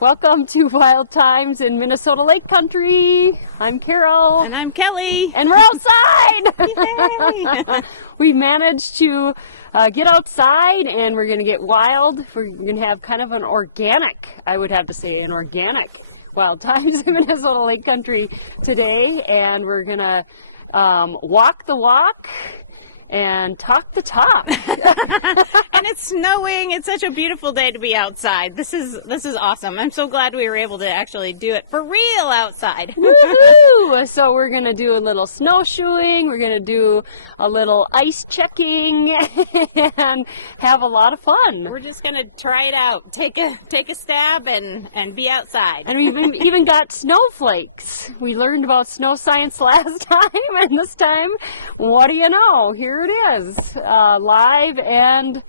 Welcome to Wild Times in Minnesota Lake Country. I'm Carol. And I'm Kelly. And we're outside! Yay! We managed to get outside and we're going to get wild. We're going to have kind of an organic, I would have to say, an organic Wild Times in Minnesota Lake Country today. And we're going to walk the walk and talk the talk. And it's snowing. It's such a beautiful day to be outside. This is awesome. I'm so glad we were able to actually do it for real outside. Woohoo! So we're going to do a little snowshoeing. We're going to do a little ice checking and have a lot of fun. We're just going to try it out. Take a stab and be outside. And we've even got snowflakes. We learned about snow science last time, and this time, what do you know? Here it is, live and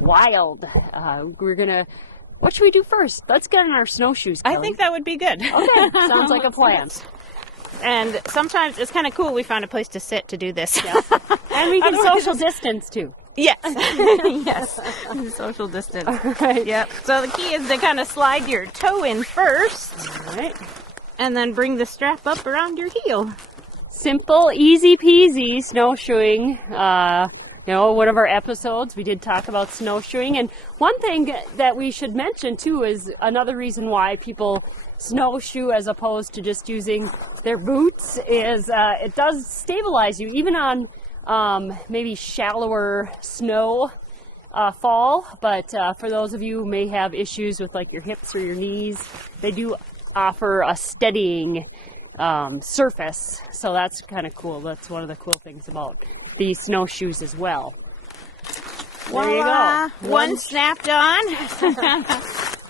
wild. What should we do first? Let's get on our snowshoes, Kelly. I think that would be good. Okay, sounds like a plan. And sometimes it's kind of cool. We found a place to sit to do this. Yeah. And we can social distance too. Yes. Yes. Social distance. All right. Yep. So the key is to kind of slide your toe in first. All right. And then bring the strap up around your heel. Simple, easy peasy snowshoeing. One of our episodes, we did talk about snowshoeing. And one thing that we should mention, too, is another reason why people snowshoe as opposed to just using their boots is it does stabilize you, even on maybe shallower snow fall. But for those of you who may have issues with like your hips or your knees, they do offer a steadying surface, so that's kind of cool. That's one of the cool things about these snowshoes as well. There you go. One snapped on.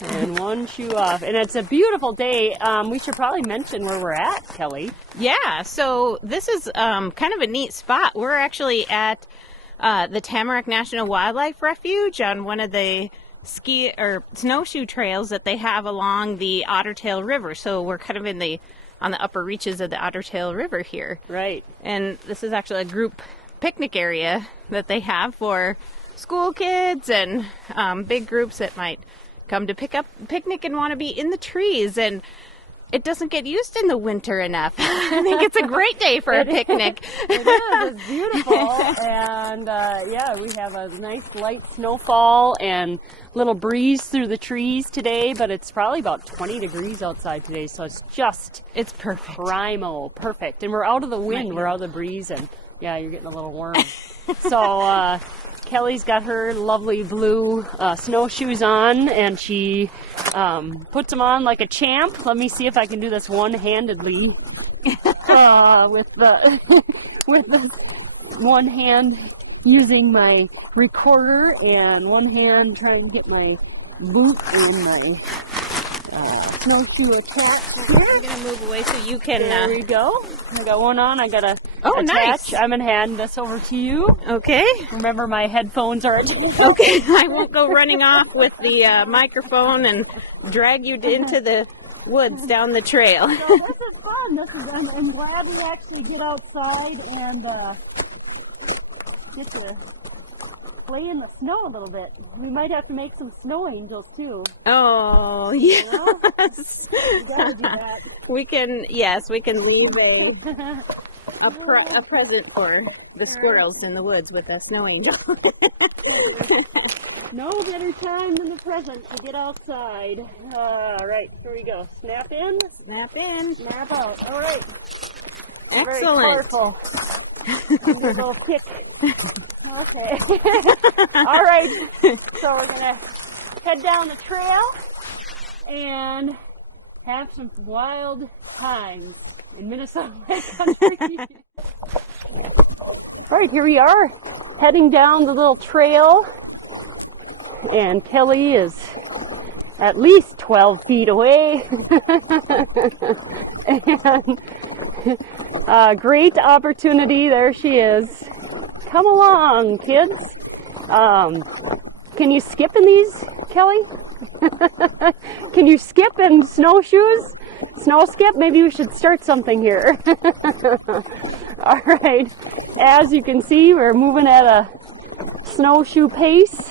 And one shoe off. And it's a beautiful day. We should probably mention where we're at, Kelly. Yeah, so this is kind of a neat spot. We're actually at the Tamarac National Wildlife Refuge on one of the ski or snowshoe trails that they have along the Ottertail River. So we're kind of on the upper reaches of the Ottertail River here. Right. And this is actually a group picnic area that they have for school kids and big groups that might come to picnic and want to be in the trees. And it doesn't get used in the winter enough. I think it's a great day for a picnic. It is. It's beautiful. And we have a nice light snowfall and little breeze through the trees today, but it's probably about 20 degrees outside today, so it's perfect. Primal, perfect. And we're out of the wind, we're out of the breeze, and yeah, you're getting a little warm. So Kelly's got her lovely blue snowshoes on, and she puts them on like a champ. Let me see if I can do this one-handedly with the one hand using my recorder and one hand trying to get my boot and my snowshoe attached. I'm going to move away so you can... There we go. I got one on. I got to attach. Nice. I'm going to hand this over to you. Okay. Remember, my headphones are attached. Okay. I won't go running off with the microphone and drag you into the woods down the trail. So this is fun. I'm glad we actually get outside and get to play in the snow a little bit. We might have to make some snow angels too. Oh, yes. You gotta do that. We can leave a present for the squirrels in the woods with a snow angel. No better time than the present to get outside. All right, here we go. Snap in. Snap in. Snap out. All right. Excellent. Very colorful. A little kick. Okay. All right. So we're going to head down the trail and have some wild times in Minnesota Lake Country. All right, here we are heading down the little trail. And Kelly is at least 12 feet away. And great opportunity. There she is. Come along, kids. Can you skip in these, Kelly? Can you skip in snowshoes? Snow skip? Maybe we should start something here. All right. As you can see, we're moving at a snowshoe pace.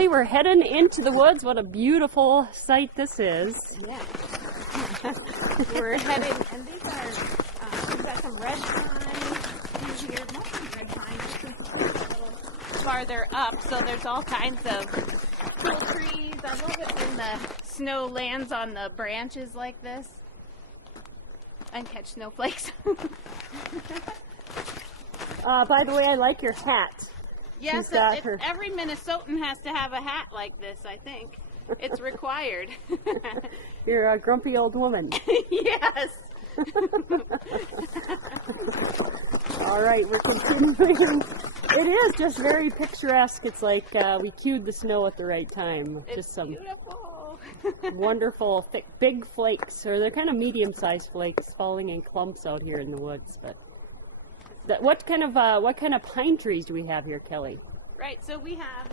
Kelly, we're heading into the woods. What a beautiful sight this is. Yeah. We're heading, and these are, we've got some red pine here, mostly red pine, just a little farther up, so there's all kinds of cool trees. I love it when the snow lands on the branches like this and catch snowflakes. By the way, I like your hat. Yes, every Minnesotan has to have a hat like this, I think. It's required. You're a grumpy old woman. Yes. All right, we're continuing. It is just very picturesque. It's like we cued the snow at the right time. It's just some beautiful. wonderful, thick, big flakes, or they're kind of medium-sized flakes falling in clumps out here in the woods. But what kind of pine trees do we have here, Kelly? Right, so we have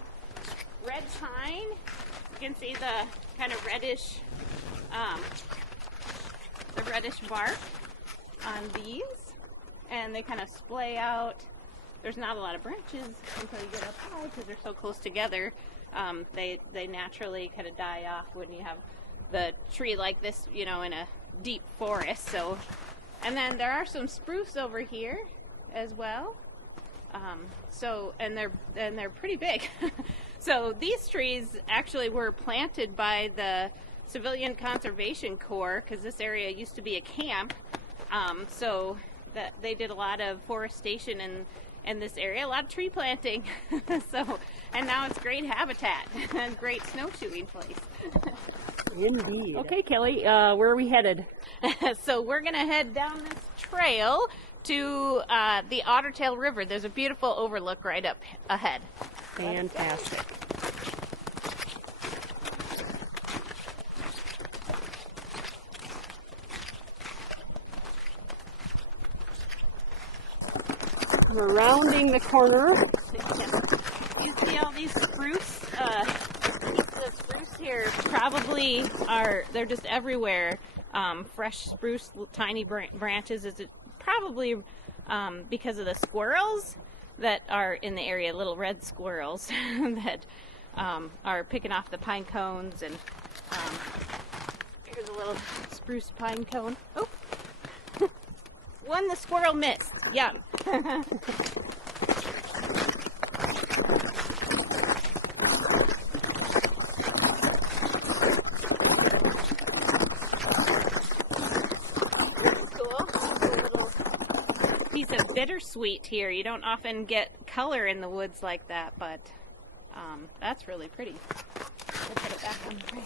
red pine. You can see the kind of reddish, bark on these, and they kind of splay out. There's not a lot of branches until you get up high because they're so close together. They naturally kind of die off when you have the tree like this, in a deep forest. So, and then there are some spruce over here as well. And they're pretty big. So these trees actually were planted by the Civilian Conservation Corps because this area used to be a camp. So that they did a lot of forestation in this area, a lot of tree planting. And now it's great habitat and great snowshoeing place. Indeed. Okay, Kelly, where are we headed? So we're gonna head down this trail to the Ottertail River. There's a beautiful overlook right up ahead. Fantastic. We're rounding the corner. You see all these spruce? The spruce here probably they're just everywhere. Fresh spruce, tiny branches. Is it probably because of the squirrels that are in the area, little red squirrels that are picking off the pine cones. And here's a little spruce pine cone. Oh, one the squirrel missed. Yum. Piece of bittersweet here. You don't often get color in the woods like that, but that's really pretty. We'll put it back on the tray.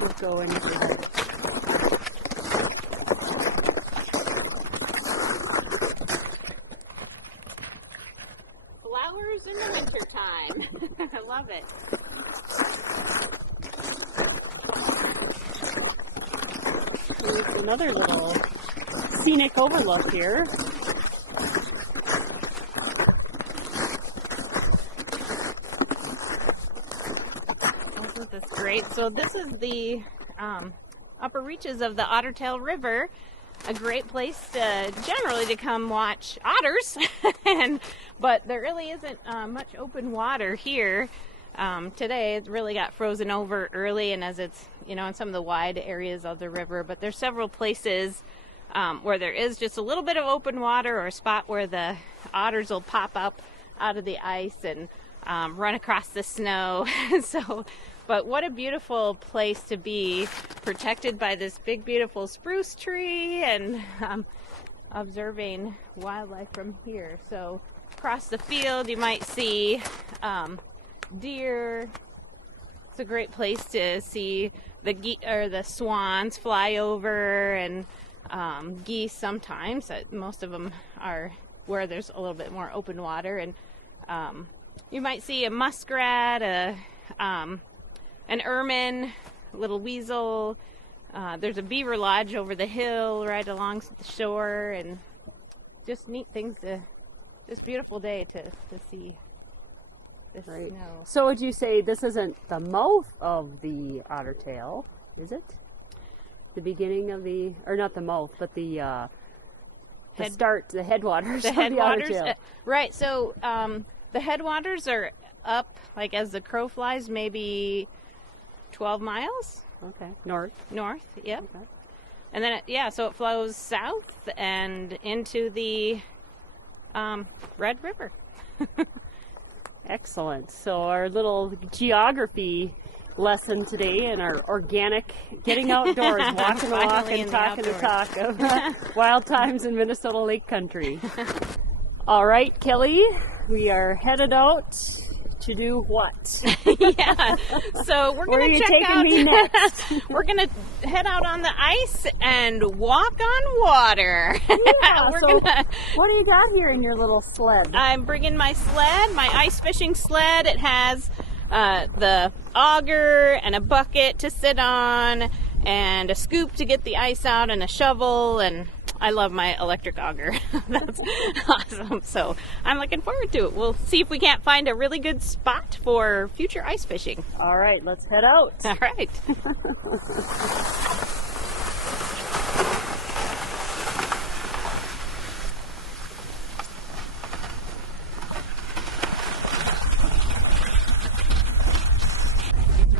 We'll go into flowers in the wintertime. I love it. There's another little scenic overlook here. Isn't this great? So this is the upper reaches of the Ottertail River. A great place generally to come watch otters, but there really isn't much open water here. Today it really got frozen over early, and as it's in some of the wide areas of the river, but there's several places where there is just a little bit of open water, or a spot where the otters will pop up out of the ice and run across the snow. But what a beautiful place to be, protected by this big beautiful spruce tree, and observing wildlife from here. So across the field you might see deer. It's a great place to see the swans fly over, and geese sometimes. Most of them are where there's a little bit more open water. And you might see a muskrat, an ermine, a little weasel. There's a beaver lodge over the hill right along the shore, and just neat things this beautiful day to see the right. snow. So would you say this isn't the mouth of the Ottertail, is it? The beginning of or not the mouth, but the headwaters. The headwaters, right? So the headwaters are up, like as the crow flies, maybe 12 miles. Okay. North. Yep. Okay. And then, so it flows south and into the Red River. Excellent. So our little geography lesson today in our organic getting outdoors, walking the walk Finally and in the talking the talk outdoors. of wild times in Minnesota Lake Country. All right, Kelly, we are headed out to do what? Yeah. So we're Where are going you to check taking out. me next? We're going to head out on the ice and walk on water. Yeah, We're so gonna. what do you got here in your little sled? I'm bringing my sled, my ice fishing sled. It has the auger and a bucket to sit on, and a scoop to get the ice out, and a shovel, and I love my electric auger. That's awesome. So I'm looking forward to it. We'll see if we can't find a really good spot for future ice fishing. All right, let's head out. All right.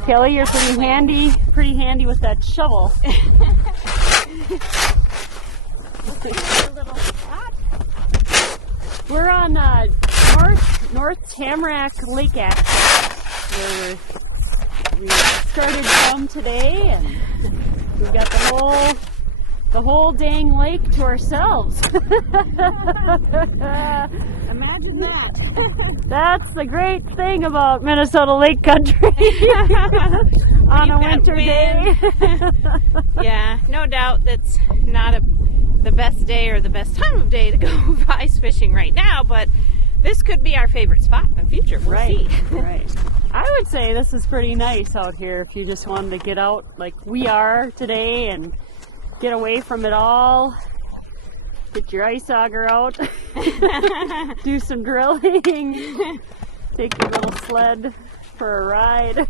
Kelly, you're pretty handy with that shovel. We're on North Tamarac Lake access, where we started from today, and we've got the whole dang lake to ourselves. Imagine that. That's the great thing about Minnesota Lake Country on a winter day. Yeah, no doubt that's not the best day or the best time of day to go ice fishing right now, but this could be our favorite spot in the future. We'll see. Right. I would say this is pretty nice out here if you just wanted to get out like we are today and get away from it all. Get your ice auger out, do some drilling, take your little sled for a ride.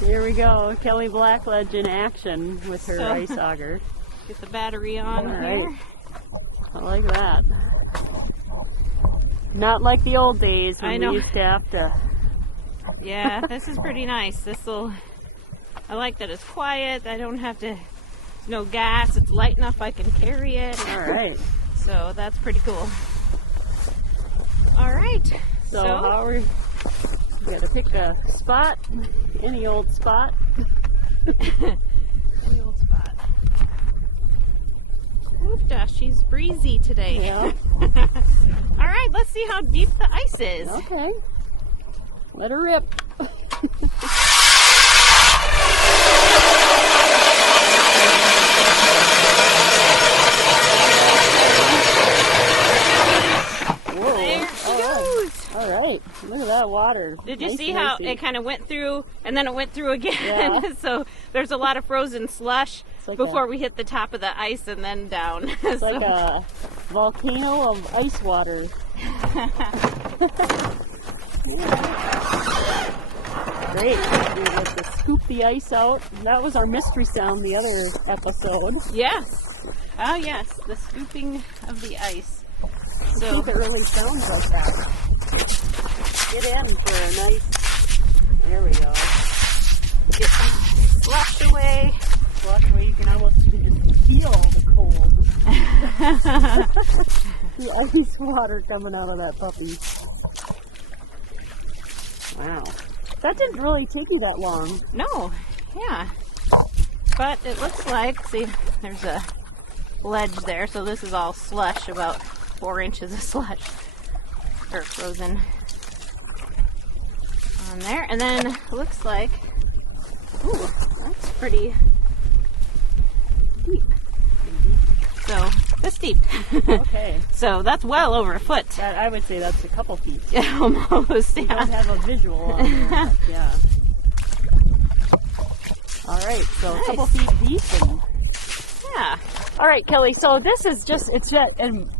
Here we go, Kelly Blackledge in action with her ice auger. Get the battery on All here. right. I like that. Not like the old days when I know. we used to have to. Yeah, this is pretty nice. I like that it's quiet. I don't have to. No gas. It's light enough I can carry it. All right. So that's pretty cool. All right. So how are we? We got to pick a spot, any old spot. Any old spot. Oofda, she's breezy today. Yeah. All right, let's see how deep the ice is. Okay. Let her rip. There she goes. All right. Look at that water. Did you Nice see and how icy. it kind of went through and then it went through again? Yeah. So there's a lot of frozen slush like before we hit the top of the ice and then down. It's like a volcano of ice water. Great. We get to scoop the ice out. That was our mystery sound the other episode. Yes. Oh yes, the scooping of the ice. I So think it really sounds like that. Get in for a nice. There we go. get flushed away. Flush where you can almost feel the cold. The ice water coming out of that puppy. Wow. That didn't really take you that long. No, yeah. But it looks like, see, there's a ledge there, so this is all slush, about 4 inches of slush, or frozen on there. And then it looks like, ooh, that's pretty deep. So, that's deep. Okay. So that's well over a foot. That, I would say that's a couple feet. Almost, We don't yeah. have a visual on there. But yeah. All right, so a couple Nice. feet deep. And... Yeah. All right, Kelly, so this is just, it's a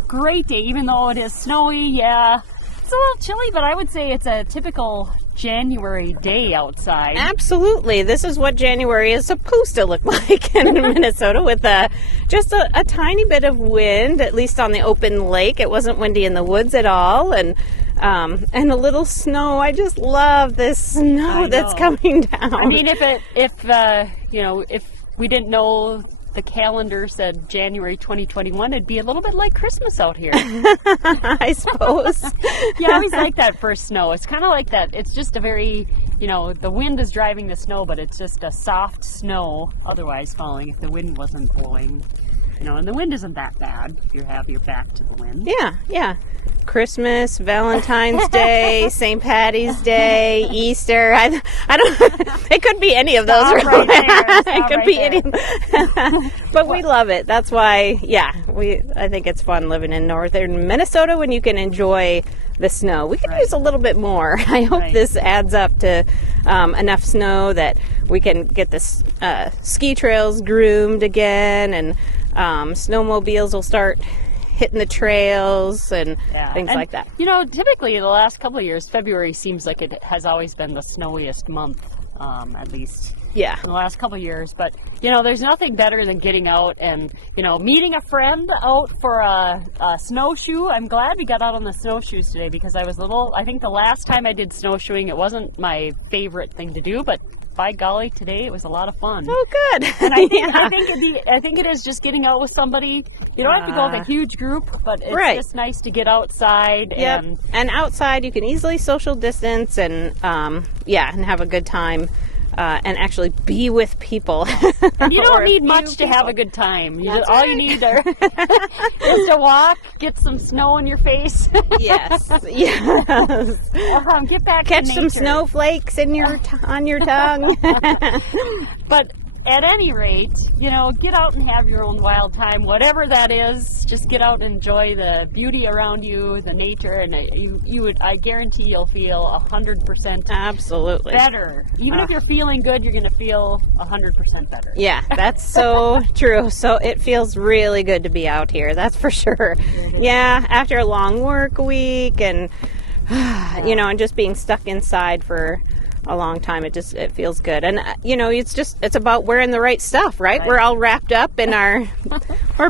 great day, even though it is snowy, yeah. It's a little chilly, but I would say it's a typical January day outside. Absolutely. This is what January is supposed to look like in Minnesota, with just a tiny bit of wind, at least on the open lake. It wasn't windy in the woods at all, and a little snow. I just love this snow that's coming down. I mean, if we didn't know the calendar said January 2021, it'd be a little bit like Christmas out here. I suppose. You always like that first snow. It's kind of like that. It's just a very, the wind is driving the snow, but it's just a soft snow otherwise falling if the wind wasn't blowing. And the wind isn't that bad if you have your back to the wind. Yeah. Christmas, Valentine's Day, St. Patty's Day, Easter. I don't. It could be any of those. Right there. It could be any. But we love it. That's why. Yeah, I think it's fun living in northern Minnesota when you can enjoy the snow. We could use a little bit more. I hope this adds up to enough snow that we can get the ski trails groomed again, and snowmobiles will start hitting the trails and things like that. Typically the last couple of years, February seems like it has always been the snowiest month, at least. Yeah. In the last couple of years. But, there's nothing better than getting out and, meeting a friend out for a snowshoe. I'm glad we got out on the snowshoes today because I think the last time I did snowshoeing, it wasn't my favorite thing to do, but by golly, today it was a lot of fun. Oh, good. And I think it is just getting out with somebody. You don't have to go with a huge group, but it's just nice to get outside. Yep. And outside you can easily social distance and have a good time. And actually be with people. And you don't need much to have a good time. All you need is to walk, get some snow in your face. Yes. Get back Catch to some snowflakes on your tongue. But at any rate, get out and have your own wild time, whatever that is. Just get out and enjoy the beauty around you, the nature, and I guarantee you'll feel 100% absolutely better. Even if you're feeling good, you're going to feel 100% better. Yeah, that's so true. So it feels really good to be out here. That's for sure. Yeah, after a long work week and and just being stuck inside for a long time, it feels good. And it's about wearing the right stuff, right? We're all wrapped up in our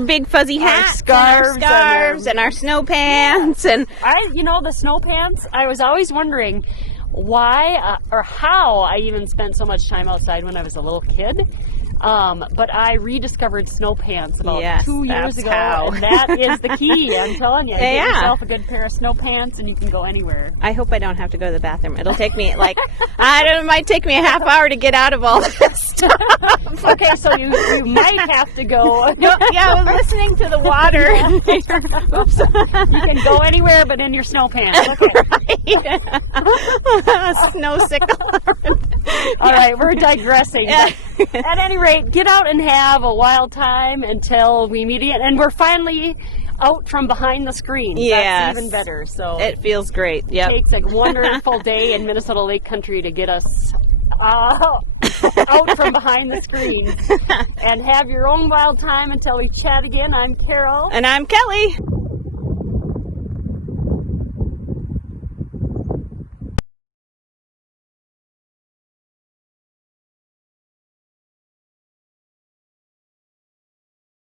big fuzzy hats, scarves and our snow pants. And the snow pants, I was always wondering why or how I even spent so much time outside when I was a little kid. But I rediscovered snow pants about 2 years ago, and that is the key. I'm telling you, get yourself a good pair of snow pants, and you can go anywhere. I hope I don't have to go to the bathroom. It'll take me it might take me a half hour to get out of all this stuff. Okay, so you might have to go. I was listening to the water. Oops. You can go anywhere but in your snow pants. Okay. Right. Snow sickle. All right, we're digressing. At any rate, get out and have a wild time until we meet again. And we're finally out from behind the screen. Yes. That's even better. So it feels great. Yep. It takes a wonderful day in Minnesota Lake Country to get us out from behind the screen. And have your own wild time until we chat again. I'm Carol. And I'm Kelly.